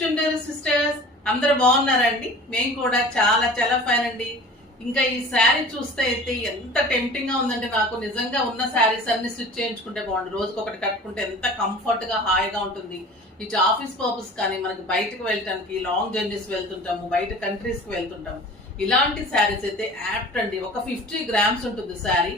Chunduru sisters, అందరూ బాగున్నారండి? మేము కూడా చాలా చాలా ఫైన్ అండి. ఇంకా ఈ శారీ చూస్తే అయితే ఎంత టెంప్టింగ్ గా ఉందంటే, నాకు నిజంగా ఉన్న శారీస్ అన్ని స్టిచ్ చేయించుకుంటే బాగుంది. రోజుకి ఒకటి కట్టుకుంటే ఎంత కంఫర్ట్ గా హాయిగా ఉంటుంది. ఇటు ఆఫీస్ పర్పస్ కానీ, మనకి బయటకు వెళ్ళటానికి, లాంగ్ జర్నీస్ వెళ్తుంటాము, బయట కంట్రీస్ కి వెళ్తుంటాము. ఇలాంటి శారీస్ అయితే యాప్ట్ అండి. ఒక 50 గ్రామ్స్ ఉంటుంది శారీ.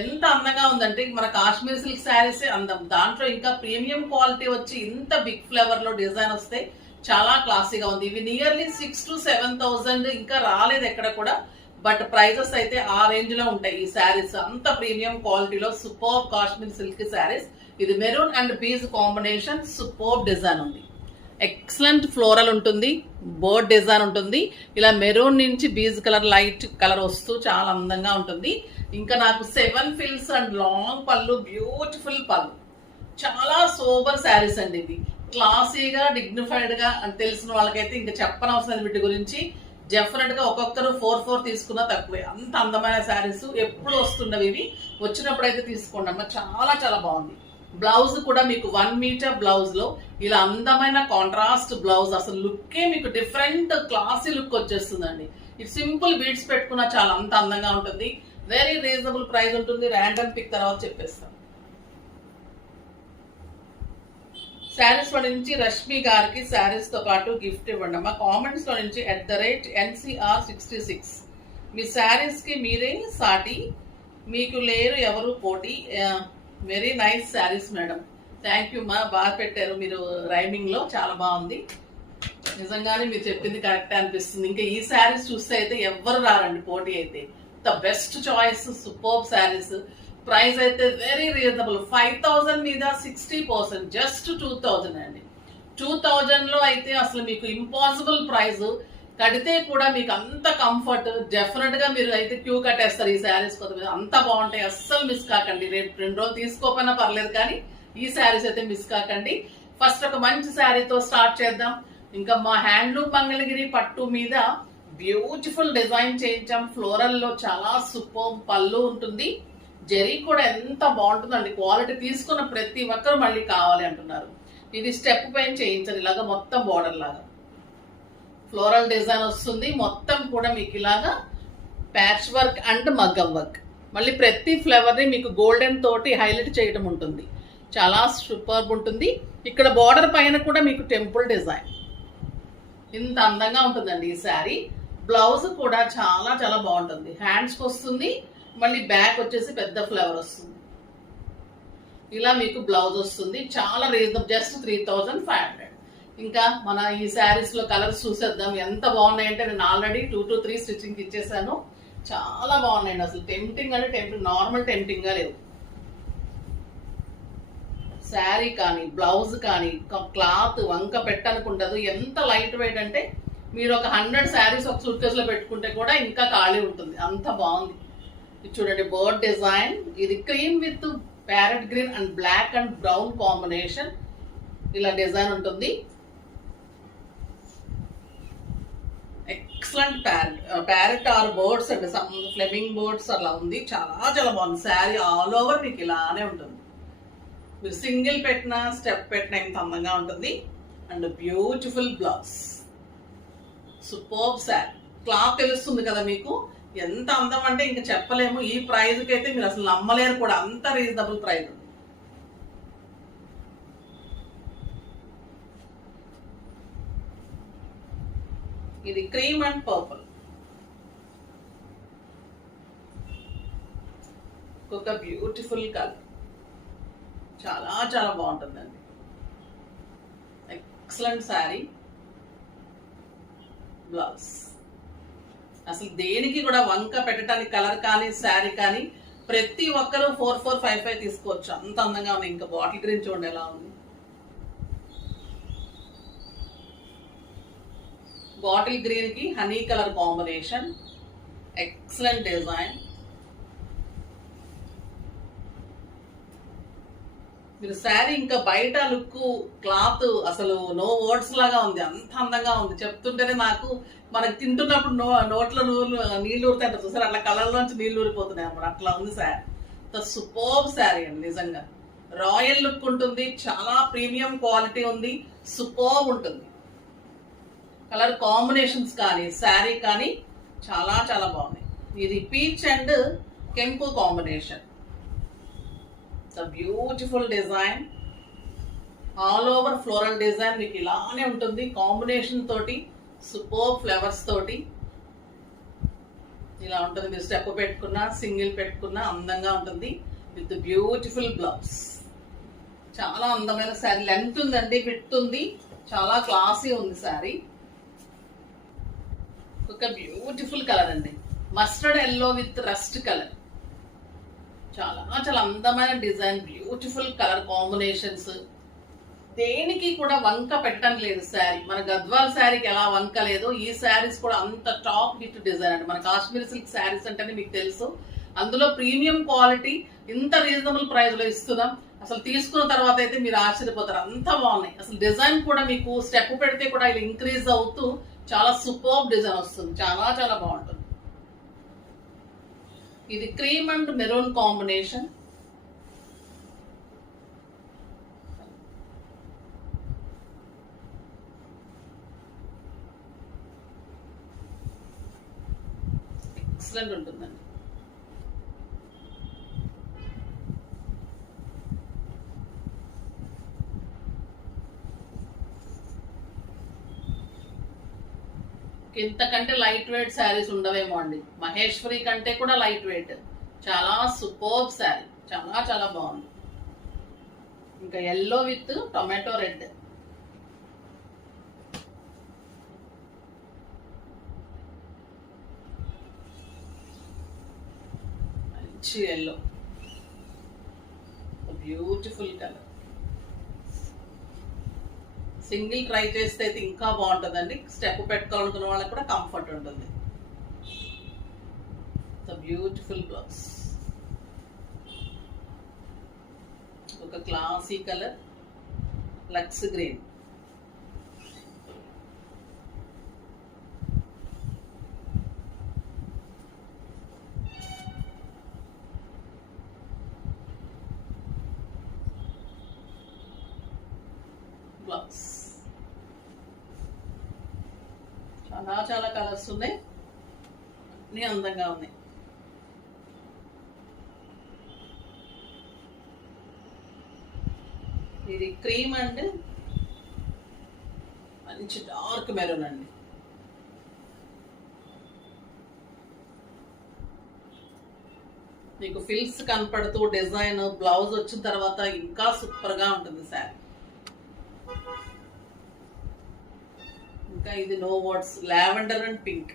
ఎంత అందంగా ఉందంటే, మన కాశ్మీర్ సిల్క్ శారీసే అందం. దాంట్లో ఇంకా ప్రీమియం క్వాలిటీ వచ్చి ఇంత బిగ్ ఫ్లేవర్ లో డిజైన్ వస్తే చాలా క్లాసీగా ఉంది. ఇవి నియర్లీ 6,000 to 7,000, ఇంకా రాలేదు ఎక్కడ కూడా. బట్ ప్రైజెస్ అయితే ఆ రేంజ్ లో ఉంటాయి ఈ శారీస్. అంత ప్రీమియం క్వాలిటీలో సూపర్ కాశ్మీర్ సిల్క్ శారీస్. ఇది maroon and beige combination. Super design ఉంది. ఎక్సలెంట్ ఫ్లోరల్ ఉంటుంది, బోర్డ్ డిజైన్ ఉంటుంది. ఇలా మెరూన్ నుంచి బీజ్ కలర్, లైట్ కలర్ వస్తూ చాలా అందంగా ఉంటుంది. ఇంకా నాకు 7 ఫిల్స్ అండ్ లాంగ్ పళ్ళు, బ్యూటిఫుల్ పళ్ళు. చాలా సూపర్ శారీస్ అండి ఇవి. క్లాసీగా, డిగ్నిఫైడ్ గా తెలిసిన వాళ్ళకైతే ఇంకా చెప్పనవసరం వీటి గురించి. డెఫినెట్ గా ఒక్కొక్కరు 4 తీసుకున్నా తక్కువే. అంత అందమైన శారీస్ ఎప్పుడు వస్తున్నవి ఇవి. వచ్చినప్పుడు అయితే తీసుకోండి అమ్మ, చాలా చాలా బాగుంది. బ్లౌజ్ కూడా మీకు 1 మీటర్ బ్లౌజ్ లో ఇలా అందమైన కాంట్రాస్ట్ బ్లౌజ్. అసలు లుక్కే మీకు డిఫరెంట్ క్లాసీ లుక్ వచ్చేస్తుందండి. ఇది సింపుల్ బీడ్స్ పెట్టుకున్నా చాలా అంత అందంగా ఉంటుంది. వెరీ రీజనబుల్ ప్రైస్ ఉంటుంది. ర్యాండమ్ పిక్ తర్వాత చెప్పేస్తాం. శారీస్ లో నుంచి రష్మి గారికి శారీస్ తో పాటు గిఫ్ట్ ఇవ్వండి అమ్మా. కామెంట్స్ లో నుంచి @NCR66 మీ శారీస్ కి మీరే సాటి, మీకు లేరు ఎవరు పోటీ. Very nice saris madam. Thank you మా, బాగా పెట్టారు మీరు. రైమింగ్ లో చాలా బాగుంది. నిజంగానే మీరు చెప్పింది కరెక్ట్ అనిపిస్తుంది. ఇంకా ఈ శారీస్ చూస్తే అయితే ఎవ్వరు రారండి పోటీ అయితే. The best choice, super saris. Price అయితే వెరీ రీజనబుల్. 5,000 మీద 60%, జస్ట్ 2,000 అండి. 2,000 లో అయితే అసలు మీకు ఇంపాసిబుల్ ప్రైస్. కడితే కూడా మీకు అంత కంఫర్ట్. డెఫినెట్ గా మీరు అయితే క్యూ కట్టేస్తారు ఈ శారీస్ కోసం. అంత బాగుంటాయి, అస్సలు మిస్ కాకండి. రేపు 2 రోజులు తీసుకోకపోయినా పర్లేదు, కానీ ఈ శారీస్ అయితే మిస్ కాకండి. ఫస్ట్ ఒక మంచి శారీతో స్టార్ట్ చేద్దాం. ఇంకా మా హ్యాండ్లూమ్ మంగళగిరి పట్టు మీద బ్యూటిఫుల్ డిజైన్ చేయించాం. ఫ్లోరల్ లో చాలా సూపర్ పళ్ళు ఉంటుంది. జరీ కూడా ఎంత బాగుంటుందండి. క్వాలిటీ తీసుకున్న ప్రతి ఒక్కరు మళ్ళీ కావాలి అంటున్నారు. ఇది స్టెప్ పైన చేయించారు, ఇలాగా మొత్తం బోర్డర్ లాగా ఫ్లోరల్ డిజైన్ వస్తుంది. మొత్తం కూడా మీకు ఇలాగా ప్యాచ్ వర్క్ అండ్ మగ్గం వర్క్. మళ్ళీ ప్రతి ఫ్లవర్ ని మీకు గోల్డెన్ తోటి హైలైట్ చేయడం ఉంటుంది. చాలా సూపర్బ్ ఉంటుంది. ఇక్కడ బోర్డర్ పైన కూడా మీకు టెంపుల్ డిజైన్. ఇంత అందంగా ఉంటుందండి ఈ శారీ. బ్లౌజ్ కూడా చాలా చాలా బాగుంటుంది. హ్యాండ్స్కి వస్తుంది, మళ్ళీ బ్యాక్ వచ్చేసి పెద్ద ఫ్లవర్ వస్తుంది. ఇలా మీకు బ్లౌజ్ వస్తుంది. చాలా రీజనబుల్, జస్ట్ 3,500. ఇంకా మన ఈ శారీస్ లో కలర్స్ చూసేద్దాం. ఎంత బాగున్నాయంటే, నేను ఆల్రెడీ 2 to 3 స్టిచ్చింగ్ ఇచ్చేసాను. చాలా బాగున్నాయండి. అసలు టెంప్టింగ్ అంటే టెంప్టింగ్, నార్మల్ టెంప్టింగ్ గా లేవు. శారీ కానీ, బ్లౌజ్ కానీ, క్లాత్ వంక పెట్టనుకుంటదు. ఎంత లైట్ వెయిట్ అంటే, మీరు ఒక 100 శారీస్ ఒక సూట్ కేసులో పెట్టుకుంటే కూడా ఇంకా ఖాళీ ఉంటుంది. అంత బాగుంది. ఇది చూడండి, బర్డ్ డిజైన్. ఇది cream with parrot green and black and brown combination. ఇలా డిజైన్ ఉంటుంది. ఎక్సలెంట్ ప్యారెట్ ఆర్ బర్డ్స్ అండి, సమ్ ఫ్లెమింగ్ బర్డ్స్ అలా ఉంది. చాలా చాలా బాగుంది. శారీ ఆల్ ఓవర్ మీకు ఇలానే ఉంటుంది. మీరు సింగిల్ పెట్టినా, స్టెప్ పెట్టినా ఇంత అందంగా ఉంటుంది. And beautiful blouse. Super sari. Cloth తెలుస్తుంది కదా మీకు ఎంత అందం అంటే ఇంకా చెప్పలేము. ఈ ప్రైజ్ కి అయితే మీరు అసలు నమ్మలేరు కూడా, అంత రీజనబుల్ ప్రైస్. ఇది క్రీమ్ అండ్ పర్పుల్. ఒక బ్యూటిఫుల్ కలర్. చాలా చాలా బాగుంటుందండి. ఎక్సలెంట్ శారీ. బ్లౌజ్ అసలు దేనికి కూడా వంక పెట్టడానికి కలర్ కానీ, శారీ కానీ ప్రతి ఒక్కరు 4, 4, 5, 5 తీసుకోవచ్చు. అంత అందంగా ఉంది. ఇంకా బాటిల్ గ్రీన్ చూడండి ఎలా ఉంది. బాటిల్ గ్రీన్ కి honey colour combination. Excellent design. మీరు శారీ ఇంకా బయట లుక్, క్లాత్ అసలు నో వర్డ్స్ లాగా ఉంది. అంత అందంగా ఉంది. చెప్తుంటేనే నాకు, మనకి తింటున్నప్పుడు నోట్లో నీళ్ళు ఊరుతాయంట చూసారు, అట్లా కలర్లోంచి నీళ్ళు ఊరిపోతున్నాయి అన్నమాట. అట్లా ఉంది శారీ. సూపర్బ్ శారీ అండి. నిజంగా రాయల్ లుక్ ఉంటుంది. చాలా ప్రీమియం క్వాలిటీ ఉంది. సూపర్బ్ ఉంటుంది. కలర్ కాంబినేషన్స్ కానీ శారీ కానీ చాలా చాలా బాగున్నాయి. ఇది పీచ్ అండ్ కెంపు combination. The beautiful design, all over floral design మీకు ఇలానే ఉంటుంది. కాంబినేషన్ తోటి సూపర్ ఫ్లవర్స్ తోటి ఇలా ఉంటుంది. మీరు స్టెప్ పెట్టుకున్నా సింగిల్ పెట్టుకున్నా అందంగా ఉంటుంది. With beautiful blouse. చాలా అందమైన శారీ. లెంత్ ఉందండి, విడ్త్ ఉంది, చాలా క్లాసీ ఉంది శారీ. ఒక బ్యూటిఫుల్ కలర్ అండి, mustard yellow with rust colour. చాలా చాలా అందమైన డిజైన్, బ్యూటిఫుల్ కలర్ కాంబినేషన్స్. దేనికి కూడా వంక పెట్టడం లేదు శారీ. మన గద్వాల్ శారీకి ఎలా వంక లేదు, ఈ శారీస్ కూడా అంత టాప్ హిట్ డిజైన్ అండి. మన కాశ్మీర్ సిల్క్ శారీస్ అంటేనే మీకు తెలుసు, అందులో ప్రీమియం క్వాలిటీ ఇంత రీజనబుల్ ప్రైస్ లో ఇస్తున్నాం. అసలు తీసుకున్న తర్వాత అయితే మీరు ఆశ్చర్యపోతారు, అంత బాగున్నాయి. అసలు డిజైన్ కూడా మీకు స్టెప్ పెడితే కూడా ఇలా ఇంక్రీజ్ అవుతూ చాలా సూపర్ డిజైన్ వస్తుంది. చాలా చాలా బాగుంటుంది. ఇది cream and maroon combination. Excellent ఉంటుందండి. ఇంతకంటే లైట్ వెయిట్ శారీస్ ఉండవేమో అండి. మహేశ్వరి కంటే కూడా లైట్ వెయిట్. చాలా సూపర్ శారీ, చాలా చాలా బాగుంది. ఇంకా ఎల్లో విత్ టొమాటో రెడ్. మంచి yellow, beautiful colour. Single try చేస్తే అయితే ఇంకా బాగుంటుందండి. స్టెప్ పెట్టుకోవాలనుకున్న వాళ్ళకి కూడా కంఫర్ట్ ఉంటుంది. బ్యూటిఫుల్ బ్లౌజ్, ఒక classy colour lux green. Blouse చాలా చాలా కలర్స్ ఉన్నాయి, అన్నీ అందంగా ఉన్నాయి. ఇది క్రీమ్ అండ్ మంచి డార్క్ మెరూన్ అండి. మీకు ఫిల్స్ కనపడుతూ డిజైన్ బ్లౌజ్ వచ్చిన తర్వాత ఇంకా సూపర్ గా ఉంటుంది శారీ. ఇంకా ఇది no words, lavender and pink.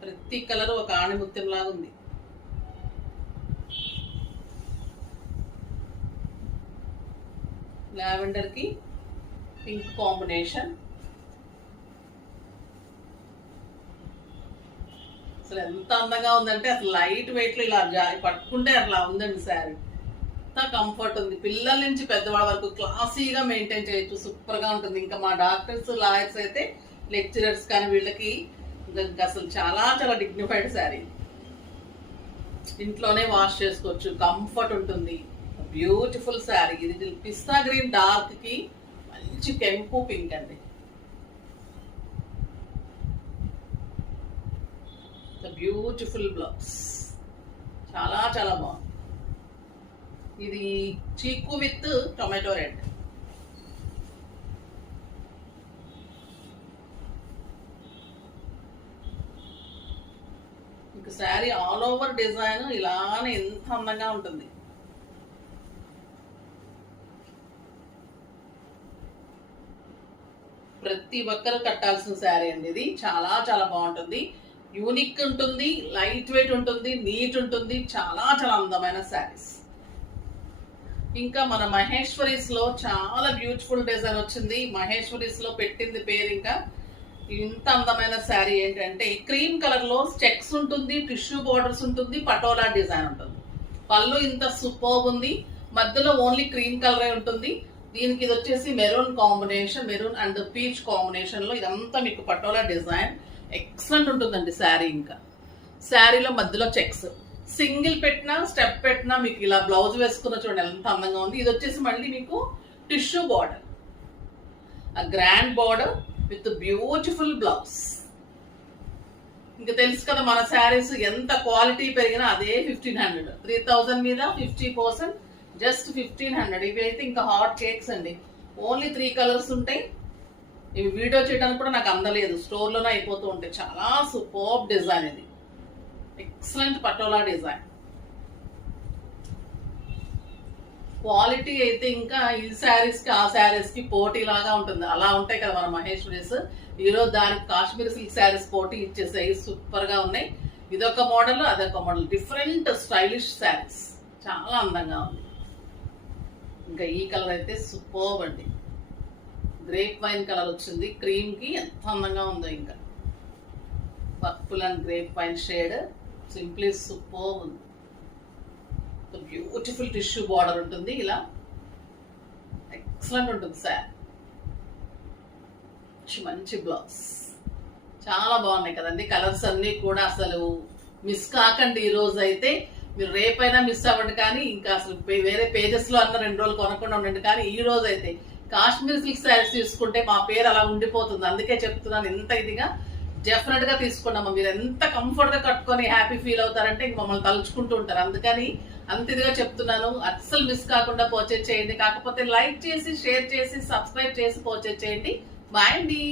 ప్రతి కలర్ ఒక ఆణిముత్యం లాగా ఉంది. లావెండర్ కి పింక్ కాంబినేషన్. అసలు ఎంత అందంగా ఉందంటే అసలు లైట్ వెయిట్ లో ఇలా పట్టుకుంటే అట్లా ఉందండి శారీ. ఎంత కంఫర్ట్ ఉంది. పిల్లల నుంచి పెద్దవాళ్ళ వరకు క్లాసీగా మెయింటైన్ చేయొచ్చు, సూపర్ గా ఉంటుంది. ఇంకా మా డాక్టర్స్ లాయర్స్ అయితే, లెక్చరర్స్ కానీ వీళ్ళకి ఇంకా అసలు చాలా చాలా డిగ్నిఫైడ్ శారీ. ఇంట్లోనే వాష్ చేసుకోవచ్చు, కంఫర్ట్ ఉంటుంది. బ్యూటిఫుల్ శారీ. ఇది పిస్తా గ్రీన్ డార్క్ కి మంచి కెంపు పింక్ అండి. బ్యూటిఫుల్ బ్లౌజ్, చాలా చాలా బాగుంది. ఇది చీకు విత్ టొమాటో రెడ్. ఇంక శారీ ఆల్ ఓవర్ డిజైన్ ఇలానే ఎంత అందంగా ఉంటుంది. ప్రతి ఒక్కరు కట్టాల్సిన శారీ అండి ఇది. చాలా చాలా బాగుంటుంది, యూనిక్ ఉంటుంది, లైట్ వెయిట్ ఉంటుంది, నీట్ ఉంటుంది. చాలా చాలా అందమైన శారీస్. ఇంకా మన మహేశ్వరీస్ లో చాలా బ్యూటిఫుల్ డిజైన్ వచ్చింది. మహేశ్వరీస్ లో పెట్టింది పేరు. ఇంకా ఇంత అందమైన శారీ ఏంటంటే క్రీమ్ కలర్ లో చెక్స్ ఉంటుంది, టిష్యూ బోర్డర్స్ ఉంటుంది, పటోలా డిజైన్ ఉంటుంది. పళ్ళు ఇంత సూపర్ ఉంది, మధ్యలో ఓన్లీ క్రీమ్ కలరే ఉంటుంది. దీనికి ఇది వచ్చేసి maroon combination, maroon and peach combination లో ఇదంతా మీకు పటోలా డిజైన్. ఎక్సలెంట్ ఉంటుందండి శారీ. ఇంకా శారీలో మధ్యలో చెక్స్, సింగిల్ పెట్టినా స్టెప్ పెట్టినా మీకు ఇలా బ్లౌజ్ వేసుకున్న చూడండి ఎంత అందంగా ఉంది. ఇది వచ్చేసి మళ్ళీ మీకు టిష్యూ బార్డర్, ఆ grand border with beautiful blouse. ఇంకా తెలుసు కదా మన శారీస్ ఎంత క్వాలిటీ పెరిగినా అదే 1500. 3000 మీద 50% జస్ట్ 1500. ఇవి అయితే ఇంకా హాట్ కేక్స్ అండి. ఓన్లీ 3 కలర్స్ ఉంటాయి. ఇవి వీడియో చేయడానికి కూడా నాకు అందలేదు, స్టోర్లోనే అయిపోతూ ఉంటాయి. చాలా సూపర్బ్ డిజైన్ ఇది, ఎక్సలెంట్ పటోలా డిజైన్. క్వాలిటీ అయితే ఇంకా ఈ శారీస్కి ఆ శారీస్కి పోటీ లాగా ఉంటుంది. అలా ఉంటాయి కదా మన మహేశ్వరీస్. ఈరోజు దానికి కాశ్మీర్ సిల్క్ శారీస్ పోటీ ఇచ్చేసాయి, సూపర్గా ఉన్నాయి. ఇదొక మోడల్, అదొక మోడల్, డిఫరెంట్ స్టైలిష్ శారీస్, చాలా అందంగా ఉంది. ఇంకా ఈ కలర్ అయితే సూపర్బ్ అండి, గ్రేప్ వైన్ కలర్ వచ్చింది క్రీమ్కి, ఎంత అందంగా ఉందో. ఇంకా purple and grape wine shade, simply superb ఉంది. బ్యూటిఫుల్ టిష్యూ బార్డర్ ఉంటుంది, ఇలా ఎక్సలెంట్ ఉంటుంది సార్. మంచి బ్లౌజ్, చాలా బాగున్నాయి కదండి. కలర్స్ అన్నీ కూడా అసలు మిస్ కాకండి. ఈ రోజు అయితే మీరు రేపైనా మిస్ అవ్వండి, కానీ ఇంకా అసలు వేరే పేజెస్ లో అన్న 2 రోజులు కొనకుండా ఉండండి. కానీ ఈ రోజు అయితే కాశ్మీర్ సిల్క్ శారీస్ తీసుకుంటే మా పేరు అలా ఉండిపోతుంది. అందుకే చెప్తున్నాను, ఇంత ఇదిగా డెఫినెట్ గా తీసుకున్నాము. మీరు ఎంత కంఫర్ట్ గా కట్టుకొని హ్యాపీ ఫీల్ అవుతారంటే ఇంక మమ్మల్ని తలుచుకుంటూ ఉంటారు. అందుకని అంత ఇదిగా చెప్తున్నాను, అస్సలు మిస్ కాకుండా పర్చేజ్ చేయండి. కాకపోతే లైక్ చేసి, షేర్ చేసి, సబ్స్క్రైబ్ చేసి పర్చేజ్ చేయండి. బాయ్ అండి.